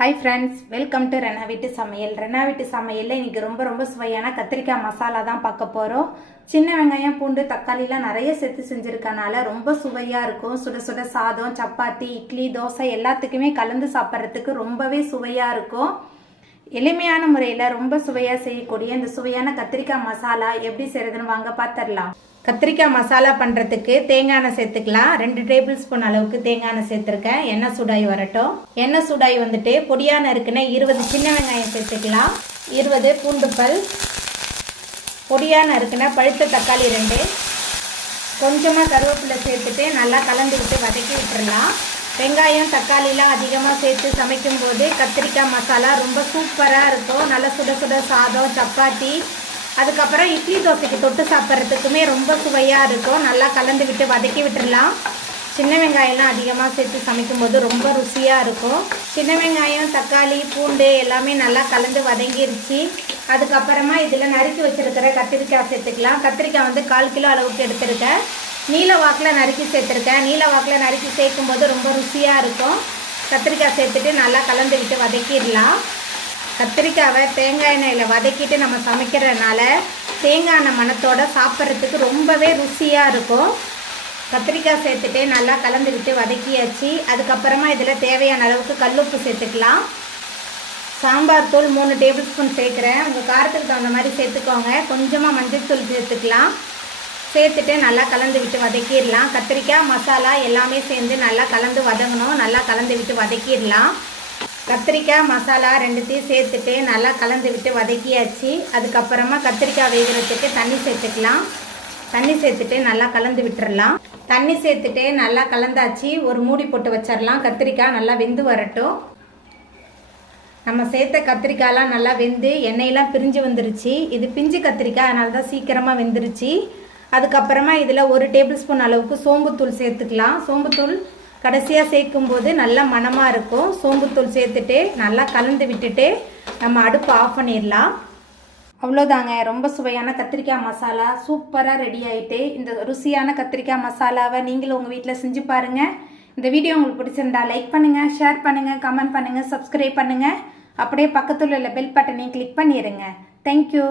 Hi friends welcome to Rena வீட்டு சமையல் ரெனா வீட்டு சமையலில் இன்றைக்கி ரொம்ப ரொம்ப சுவையான கத்திரிக்காய் மசாலா தான் பார்க்க போகிறோம் சின்ன வெங்காயம் பூண்டு தக்காளிலாம் நிறைய சேர்த்து செஞ்சுருக்கனால ரொம்ப சுவையாக இருக்கும். சுட சுட சாதம் சப்பாத்தி இட்லி தோசை எல்லாத்துக்குமே கலந்து சாப்பிட்றதுக்கு ரொம்பவே சுவையாக இருக்கும். எளிமையான முறையில் ரொம்ப சுவையாக செய்யக்கூடிய இந்த சுவையான கத்திரிக்காய் மசாலா எப்படி செய்கிறதுன்னு வாங்க பார்த்துடலாம் கத்திரிக்காய் மசாலா பண்ணுறதுக்கு தேங்காய் எண்ணெய் சேர்த்துக்கலாம். ரெண்டு டேபிள் ஸ்பூன் அளவுக்கு தேங்காய் எண்ணெய் சேர்த்துருக்கேன். எண்ணெய் சூடாய் வரட்டும். எண்ணெய் சூடாய் வந்துட்டு பொடியான இருக்குன்னா இருபது சின்ன வெங்காயம் சேர்த்துக்கலாம். இருபது பூண்டு பல் பொடியான இருக்குன்னா பழுத்த தக்காளி ரெண்டு. கொஞ்சமாக கருவேப்பிலை சேர்த்துட்டு நல்லா கலந்துக்கிட்டு வதக்கி விட்டுறலாம். வெங்காயம் தக்காளிலாம் அதிகமாக சேர்த்து சமைக்கும் போது கத்திரிக்காய் மசாலா ரொம்ப சூப்பராக இருக்கும். நல்லா சுட சுட சாதம் சப்பாத்தி. அதுக்கப்புறம் இட்லி தோசைக்கு தொட்டு சாப்பிட்றதுக்குமே ரொம்ப சுவையாக இருக்கும். நல்லா கலந்து விட்டு வதக்கி விட்டுடலாம் சின்ன வெங்காயம்லாம் அதிகமாக சேர்த்து சமைக்கும்போது ரொம்ப ருசியாக இருக்கும். சின்ன வெங்காயம் தக்காளி பூண்டு எல்லாமே நல்லா கலந்து வதங்கிருச்சு. அதுக்கப்புறமா இதில் நறுக்கி வச்சுருக்கிற கத்திரிக்காய் சேர்த்துக்கலாம். கத்திரிக்காய் வந்து கால் கிலோ அளவுக்கு எடுத்துருக்கேன். நீல வாக்கில் நறுக்கி சேர்த்துருக்கேன். நீல வாக்கில் நறுக்கி சேர்க்கும்போது ரொம்ப ருசியாக இருக்கும். கத்திரிக்காய் சேர்த்துட்டு நல்லா கலந்து விட்டு வதக்கிடலாம். கத்திரிக்காவை தேங்காய் எண்ணெயில் வதக்கிட்டு நம்ம சமைக்கிறதுனால தேங்காய் எண்ணெய் மணத்தோட சாப்பிட்றதுக்கு ரொம்பவே ருசியாக இருக்கும். கத்திரிக்காய் சேர்த்துட்டு நல்லா கலந்து விட்டு வதக்கியாச்சு. அதுக்கப்புறமா இதில் தேவையான அளவுக்கு கல்லுப்பு சேர்த்துக்கலாம். சாம்பார் தூள் மூணு டேபிள் ஸ்பூன் சேர்க்குறேன். உங்கள் காரத்துக்கு தகுந்த மாதிரி சேர்த்துக்கோங்க. கொஞ்சமாக மஞ்சள் தூள் சேர்த்துக்கலாம். சேர்த்துட்டு நல்லா கலந்து விட்டு வதக்கிடலாம். கத்திரிக்காய் மசாலா எல்லாமே சேர்ந்து நல்லா கலந்து வதங்கணும். நல்லா கலந்து விட்டு வதக்கிடலாம். கத்திரிக்காய் மசாலா ரெண்டுத்தையும் சேர்த்துட்டு நல்லா கலந்து விட்டு வதக்கியாச்சு. அதுக்கப்புறமா கத்திரிக்காய் வேகிறதுக்கு தண்ணி சேர்த்துக்கலாம். தண்ணி சேர்த்துட்டு நல்லா கலந்து விட்டுறலாம். தண்ணி சேர்த்துட்டு நல்லா கலந்தாச்சு. ஒரு மூடி போட்டு வச்சிடலாம். கத்திரிக்காய் நல்லா வெந்து வரட்டும். நம்ம சேர்த்த கத்திரிக்காயெலாம் நல்லா வெந்து எண்ணெயெல்லாம் பிரிஞ்சு வந்துருச்சு. இது பிஞ்சு கத்திரிக்காய் அதனால தான் சீக்கிரமாக வெந்துருச்சு. அதுக்கப்புறமா இதில் ஒரு டேபிள் ஸ்பூன் அளவுக்கு சோம்புத்தூள் சேர்த்துக்கலாம். சோம்புத்தூள் கடைசியாக சேர்க்கும்போது நல்லா மணமாக இருக்கும். சோம்புத்தூள் சேர்த்துட்டு நல்லா கலந்து விட்டுட்டு நம்ம அடுப்பு ஆஃப் பண்ணிடலாம். அவ்வளோதாங்க. ரொம்ப சுவையான கத்திரிக்காய் மசாலா. சூப்பராக ரெடி ஆகிட்டு இந்த ருசியான கத்திரிக்காய் மசாலாவை நீங்களும் உங்கள் வீட்டில் செஞ்சு பாருங்கள் இந்த வீடியோ உங்களுக்கு பிடிச்சிருந்தா லைக் பண்ணுங்கள் ஷேர் பண்ணுங்கள் கமெண்ட் பண்ணுங்கள் சப்ஸ்கிரைப் பண்ணுங்கள் அப்படியே பக்கத்தில் உள்ள பெல் பட்டனையும் கிளிக் பண்ணிடுங்க தேங்க்யூ